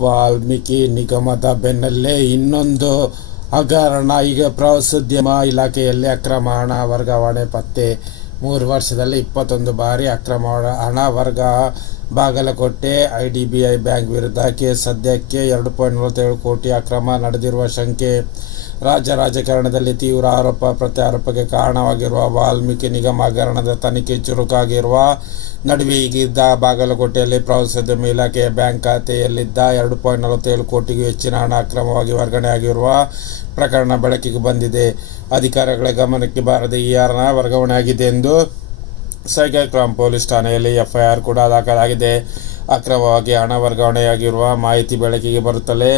ವಾಲ್ಮೀಕಿ ನಿಗಮದ ಬೆನ್ನಲ್ಲೇ ಇನ್ನೊಂದು ಹಗರಣ. ಈಗ ಪ್ರವಾಸೋದ್ಯಮ ಇಲಾಖೆಯಲ್ಲಿ ಅಕ್ರಮ ಹಣ ವರ್ಗಾವಣೆ ಪತ್ತೆ. ಮೂರು ವರ್ಷದಲ್ಲಿ ಇಪ್ಪತ್ತೊಂದು ಬಾರಿ ಅಕ್ರಮ ಹಣ ವರ್ಗ Bagalkote I D B I bank ವಿರುದ್ಧ ಕೇಸ್. ಸದ್ಯಕ್ಕೆ ಎರಡು ಪಾಯಿಂಟ್ ನಲವತ್ತೇಳು ಕೋಟಿ ಅಕ್ರಮ ನಡೆದಿರುವ ಶಂಕೆ. ರಾಜ್ಯ ರಾಜಕಾರಣದಲ್ಲಿ ತೀವ್ರ ಆರೋಪ ಪ್ರತ್ಯಾರೋಪಕ್ಕೆ ಕಾರಣವಾಗಿರುವ ವಾಲ್ಮೀಕಿ ನಿಗಮ ಹಗರಣದ ತನಿಖೆ ಚುರುಕಾಗಿರುವ ನಡುವೆ ಈಗಿದ್ದ ಬಾಗಲಕೋಟೆಯಲ್ಲಿ ಪ್ರವಾಸೋದ್ಯಮ ಇಲಾಖೆಯ ಬ್ಯಾಂಕ್ ಖಾತೆಯಲ್ಲಿದ್ದ ಎರಡು ಪಾಯಿಂಟ್ ನಲವತ್ತೇಳು ಕೋಟಿಗೂ ಹೆಚ್ಚಿನ ಹಣ ಅಕ್ರಮವಾಗಿ ವರ್ಗಾವಣೆಯಾಗಿರುವ ಪ್ರಕರಣ ಬೆಳಕಿಗೆ ಬಂದಿದೆ. ಅಧಿಕಾರಿಗಳ ಗಮನಕ್ಕೆ ಬಾರದ ಈ ಆರ್ನ ವರ್ಗಾವಣೆಯಾಗಿದೆ ಎಂದು ಸೈಕಲ್ ಕ್ರೈಮ್ ಪೊಲೀಸ್ ಠಾಣೆಯಲ್ಲಿ ಎಫ್ಐಆರ್ ಕೂಡ ದಾಖಲಾಗಿದೆ. ಅಕ್ರಮವಾಗಿ ಹಣ ವರ್ಗಾವಣೆಯಾಗಿರುವ ಮಾಹಿತಿ ಬೆಳಕಿಗೆ ಬರುತ್ತಲೇ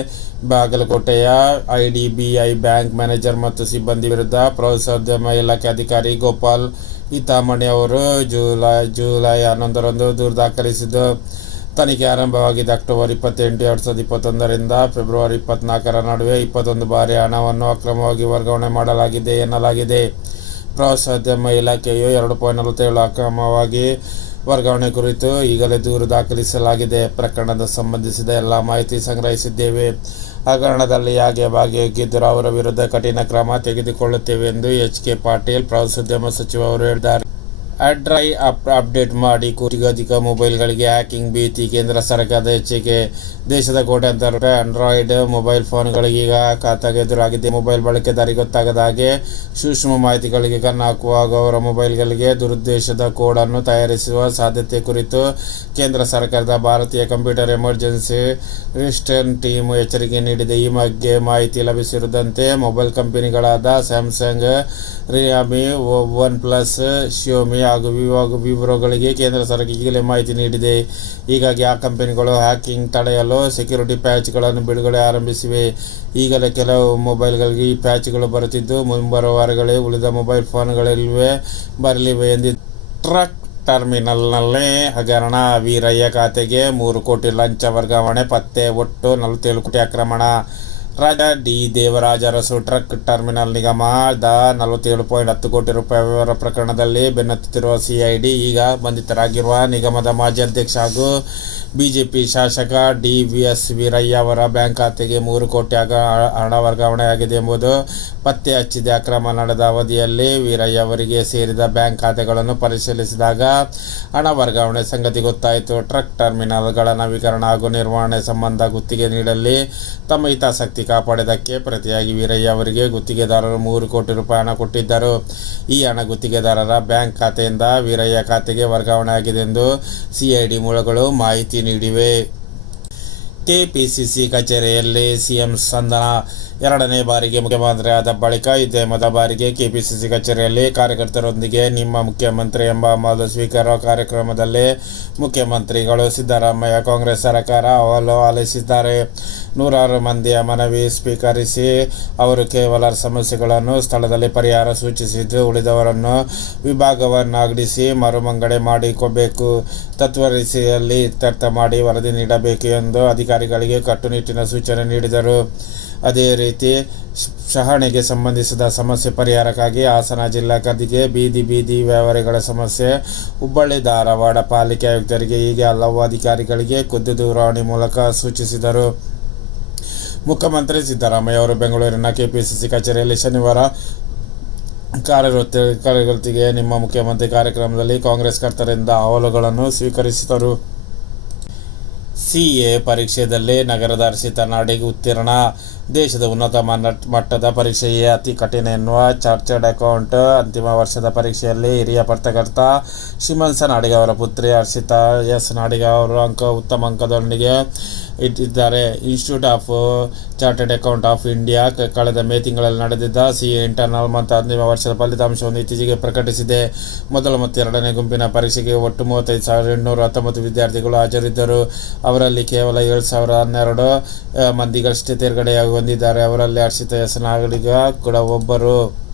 ಬಾಗಲಕೋಟೆಯ I D B I bank manager ಮತ್ತು ಸಿಬ್ಬಂದಿ ವಿರುದ್ಧ ಪ್ರವಾಸೋದ್ಯಮ ಇಲಾಖೆ ಅಧಿಕಾರಿ ಗೋಪಾಲ್ ಇತಾಮಣಿ ಅವರು ಜುಲೈ ಜುಲೈ ಹನ್ನೊಂದರಂದು ದೂರು ದಾಖಲಿಸಿದ್ದು ತನಿಖೆ ಆರಂಭವಾಗಿದ್ದು ಅಕ್ಟೋಬರ್ ಇಪ್ಪತ್ತೆಂಟು, ಎರಡು ಸಾವಿರದ ಇಪ್ಪತ್ತೊಂದರಿಂದ ಫೆಬ್ರವರಿ ಇಪ್ಪತ್ನಾಲ್ಕರ ನಡುವೆ ಇಪ್ಪತ್ತೊಂದು ಬಾರಿ ಹಣವನ್ನು ಅಕ್ರಮವಾಗಿ ವರ್ಗಾವಣೆ ಮಾಡಲಾಗಿದೆ ಎನ್ನಲಾಗಿದೆ. ಪ್ರವಾಸೋದ್ಯಮ ಇಲಾಖೆಯು ಎರಡು ಪಾಯಿಂಟ್ ನಲವತ್ತೇಳು ಅಕ್ರಮವಾಗಿ ವರ್ಗಾವಣೆ ಕುರಿತು ಈಗಲೇ ದೂರು ದಾಖಲಿಸಲಾಗಿದೆ. ಪ್ರಕರಣದ ಸಂಬಂಧಿಸಿದ ಎಲ್ಲ ಮಾಹಿತಿ ಸಂಗ್ರಹಿಸಿದ್ದೇವೆ. ಹಗರಣದಲ್ಲಿ ಹಾಗೆ ಭಾಗಿಯಾಗಿದ್ದರೂ ಅವರ ವಿರುದ್ಧ ಕಠಿಣ ಕ್ರಮ ತೆಗೆದುಕೊಳ್ಳುತ್ತೇವೆ ಎಂದು ಎಚ್ ಕೆ ಪಾಟೀಲ್ ಪ್ರವಾಸೋದ್ಯಮ ಸಚಿವರು ಹೇಳಿದ್ದಾರೆ. ಅಡ್ರೈ ಅಪ್ ಅಪ್ಡೇಟ್ ಮಾಡಿ ಕೋಟಿಗೂ ಅಧಿಕ ಮೊಬೈಲ್ಗಳಿಗೆ ಹ್ಯಾಕಿಂಗ್ ಭೀತಿ. ಕೇಂದ್ರ ಸರ್ಕಾರದ ಎಚ್ಚರಿಕೆ. ದೇಶದ ಕೋಟ್ಯಾಂತರ ಆಂಡ್ರಾಯ್ಡ್ ಮೊಬೈಲ್ ಫೋನ್ಗಳಿಗೆ ಈಗ ಖಾತಾಗೆ ಎದುರಾಗಿದೆ. ಮೊಬೈಲ್ ಬಳಕೆದಾರಿಗೆ ಗೊತ್ತಾಗದ ಹಾಗೆ ಸೂಕ್ಷ್ಮ ಮಾಹಿತಿಗಳಿಗೆ ಕಣ್ಣು ಹಾಕುವಾಗ ಅವರ ಮೊಬೈಲ್ಗಳಿಗೆ ದುರುದ್ದೇಶದ ಕೋಡನ್ನು ತಯಾರಿಸುವ ಸಾಧ್ಯತೆ ಕುರಿತು ಕೇಂದ್ರ ಸರ್ಕಾರದ ಭಾರತೀಯ ಕಂಪ್ಯೂಟರ್ ಎಮರ್ಜೆನ್ಸಿ ರಿಸ್ಟರ್ನ್ ಟೀಮ್ ಎಚ್ಚರಿಕೆ ನೀಡಿದೆ. ಈ ಬಗ್ಗೆ ಮಾಹಿತಿ ಲಭಿಸಿರುವುದಂತೆ mobile ಕಂಪನಿಗಳಾದ Samsung Realme one plus Xiaomi ಹಾಗೂ ವಿವೋ ವಿವ್ರೋಗಳಿಗೆ ಕೇಂದ್ರ ಸರ್ಕಾರ ಈಗಲೇ ಮಾಹಿತಿ ನೀಡಿದೆ. ಹೀಗಾಗಿ ಆ ಕಂಪನಿಗಳು ಹ್ಯಾಕಿಂಗ್ ತಡೆಯಲು ಸೆಕ್ಯೂರಿಟಿ ಪ್ಯಾಚ್ಗಳನ್ನು ಬಿಡುಗಡೆ ಆರಂಭಿಸಿವೆ. ಈಗಲೇ ಕೆಲವು ಮೊಬೈಲ್ಗಳಿಗೆ ಈ ಪ್ಯಾಚ್ಗಳು ಬರುತ್ತಿದ್ದು, ಮುಂಬರುವ ವಾರಗಳೇ ಉಳಿದ ಮೊಬೈಲ್ ಫೋನ್ಗಳಲ್ಲಿವೆ ಬರಲಿವೆ ಎಂದು ಟ್ರಕ್ ಟರ್ಮಿನಲ್ನಲ್ಲಿ ಹಗರಣ. ವೀರಯ್ಯ ಖಾತೆಗೆ ಮೂರು ಕೋಟಿ ಲಂಚ ವರ್ಗಾವಣೆ, ಪತ್ತೆ, ಒಟ್ಟು ನಲವತ್ತೇಳು ಕೋಟಿ ಆಕ್ರಮಣ. Raja D. Devaraja Arasu truck terminal ನಿಗಮದ ನಲವತ್ತೇಳು ಪಾಯಿಂಟ್ ಹತ್ತು ಕೋಟಿ ರೂಪಾಯಿ ವ್ಯವಹಾರ ಪ್ರಕರಣದಲ್ಲಿ ಬೆನ್ನತ್ತುತ್ತಿರುವ ಸಿಐಡಿ ಈಗ ಬಂಧಿತರಾಗಿರುವ ನಿಗಮದ ಮಾಜಿ ಅಧ್ಯಕ್ಷ ಹಾಗೂ ಬಿಜೆಪಿ ಶಾಸಕ ಡಿ ವಿ ಎಸ್ ವೀರಯ್ಯ ಅವರ ಬ್ಯಾಂಕ್ ಖಾತೆಗೆ ಮೂರು ಕೋಟಿ ಹಣ ವರ್ಗಾವಣೆಯಾಗಿದೆ ಎಂಬುದು ಪತ್ತೆ ಹಚ್ಚಿದೆ. ಅಕ್ರಮ ನಡೆದ ಅವಧಿಯಲ್ಲಿ ವೀರಯ್ಯ ಅವರಿಗೆ ಸೇರಿದ ಬ್ಯಾಂಕ್ ಖಾತೆಗಳನ್ನು ಪರಿಶೀಲಿಸಿದಾಗ ಹಣ ವರ್ಗಾವಣೆ ಸಂಗತಿ ಗೊತ್ತಾಯಿತು. ಟ್ರಕ್ ಟರ್ಮಿನಲ್ಗಳ ನವೀಕರಣ ಹಾಗೂ ನಿರ್ವಹಣೆ ಸಂಬಂಧ ಗುತ್ತಿಗೆ ನೀಡಲಿ, ತಮ್ಮ ಹಿತಾಸಕ್ತಿ ಕಾಪಾಡಿದ್ದಕ್ಕೆ ಪ್ರತಿಯಾಗಿ ವೀರಯ್ಯ ಅವರಿಗೆ ಗುತ್ತಿಗೆದಾರರು ಮೂರು ಕೋಟಿ ರೂಪಾಯಿ ಹಣ ಕೊಟ್ಟಿದ್ದರು. ಈ ಹಣ ಗುತ್ತಿಗೆದಾರರ ಬ್ಯಾಂಕ್ ಖಾತೆಯಿಂದ ವೀರಯ್ಯ ಖಾತೆಗೆ ವರ್ಗಾವಣೆಯಾಗಿದೆ ಎಂದು ಸಿಐಡಿ ಮೂಲಗಳು ಮಾಹಿತಿ ನೀಡಿವೆ ಕೆಪಿಸಿಸಿ ಕಚೇರಿಯಲ್ಲಿ ಸಿಎಂ ಸಂದನ ಎರಡನೇ ಬಾರಿಗೆ ಮುಖ್ಯಮಂತ್ರಿ ಆದ ಬಳಿಕ ಇದೇ ಮೊದಲ ಬಾರಿಗೆ ಕೆಪಿಸಿಸಿ ಕಚೇರಿಯಲ್ಲಿ ಕಾರ್ಯಕರ್ತರೊಂದಿಗೆ ನಿಮ್ಮ ಮುಖ್ಯಮಂತ್ರಿ ಎಂಬ ಮಾತು ಸ್ವೀಕಾರ ಕಾರ್ಯಕ್ರಮದಲ್ಲಿ ಮುಖ್ಯಮಂತ್ರಿಗಳು ಸಿದ್ದರಾಮಯ್ಯ ಕಾಂಗ್ರೆಸ್ ಸರ್ಕಾರ ಅವಲು ಆಲಿಸಿದ್ದಾರೆ. ನೂರಾರು ಮಂದಿಯ ಮನವಿ ಸ್ವೀಕರಿಸಿ ಅವರು ಕೇವಲ ಸಮಸ್ಯೆಗಳನ್ನು ಸ್ಥಳದಲ್ಲಿ ಪರಿಹಾರ ಸೂಚಿಸಿದ್ದು, ಉಳಿದವರನ್ನು ವಿಭಾಗವನ್ನಾಗಿಸಿ ಮರುಮಂಗಡೆ ಮಾಡಿಕೊಬೇಕು. ತತ್ವರಿಸಿಯಲ್ಲಿ ಇತ್ಯರ್ಥ ಮಾಡಿ ವರದಿ ನೀಡಬೇಕು ಎಂದು ಅಧಿಕಾರಿಗಳಿಗೆ ಕಟ್ಟುನಿಟ್ಟಿನ ಸೂಚನೆ ನೀಡಿದರು. ಅದೇ ರೀತಿ ಶಹಣೆಗೆ ಸಂಬಂಧಿಸಿದ ಸಮಸ್ಯೆ ಪರಿಹಾರಕ್ಕಾಗಿ ಹಾಸನ ಜಿಲ್ಲಾ ಕದಿಗೆ ಬೀದಿ ಬೀದಿ ವ್ಯವಹಾರಗಳ ಸಮಸ್ಯೆ. ಹುಬ್ಬಳ್ಳಿ, ಧಾರವಾಡ ಪಾಲಿಕೆ ಆಯುಕ್ತರಿಗೆ ಹೀಗೆ ಹಲವು ಅಧಿಕಾರಿಗಳಿಗೆ ಖುದ್ದು ದೂರವಾಣಿ ಮೂಲಕ ಸೂಚಿಸಿದರು. ಮುಖ್ಯಮಂತ್ರಿ ಸಿದ್ದರಾಮಯ್ಯ ಅವರು ಬೆಂಗಳೂರಿನ ಕೆಪಿಸಿಸಿ ಕಚೇರಿಯಲ್ಲಿ ಶನಿವಾರ ಕಾರ್ಯಕರ್ತಿಗೆ ನಿಮ್ಮ ಮುಖ್ಯಮಂತ್ರಿ ಕಾರ್ಯಕ್ರಮದಲ್ಲಿ ಕಾಂಗ್ರೆಸ್ ಕರ್ತರಿಂದ ಅಹವಾಲುಗಳನ್ನು ಸ್ವೀಕರಿಸಿದರು. ಸಿಎ ಪರೀಕ್ಷೆಯಲ್ಲಿ ನಗರದ ಹರ್ಷಿತ ನಾಡಿಗೆ ಉತ್ತೀರ್ಣ. ದೇಶದ ಉನ್ನತ ಮಟ್ಟದ ಪರೀಕ್ಷೆಯೇ ಅತಿ ಕಠಿಣ ಎನ್ನುವ ಚಾರ್ಟರ್ಡ್ ಅಕೌಂಟ್. ಅಂತಿಮ ವರ್ಷದ ಪರೀಕ್ಷೆಯಲ್ಲಿ ಹಿರಿಯ ಪತ್ರಕರ್ತ ಶಿಮನ್ಸ ನಾಡಿಗ ಅವರ ಪುತ್ರಿ ಹರ್ಷಿತಾ ಎಸ್ ನಾಡಿಗ ಅವರು ಅಂಕ ಉತ್ತಮ ಅಂಕದೊಂದಿಗೆ ಇಟ್ಟಿದ್ದಾರೆ. Institute of chartered account of India ಕಳೆದ ಮೇ ತಿಂಗಳಲ್ಲಿ ನಡೆದಿದ್ದ ಸಿ ಇಂಟರ್ನಲ್ ಮತ್ತು ಅಂತಿಮ ವರ್ಷದ ಫಲಿತಾಂಶವನ್ನು ಇತ್ತೀಚೆಗೆ ಪ್ರಕಟಿಸಿದೆ. ಮೊದಲ ಮತ್ತು ಎರಡನೇ ಗುಂಪಿನ ಪರೀಕ್ಷೆಗೆ ಒಟ್ಟು ಮೂವತ್ತೈದು ಸಾವಿರದ ಎಂಟುನೂರ ಹತ್ತೊಂಬತ್ತು ವಿದ್ಯಾರ್ಥಿಗಳು ಹಾಜರಿದ್ದರು. ಅವರಲ್ಲಿ ಕೇವಲ ಏಳು ಸಾವಿರ ಹನ್ನೆರಡು ಮಂದಿಗಳಷ್ಟೇ ತೇರ್ಗಡೆಯಾಗಿ ಹೊಂದಿದ್ದಾರೆ. ಅವರಲ್ಲಿ ಹರ್ಷಿತ ಎಸ್. ಕೂಡ ಒಬ್ಬರು.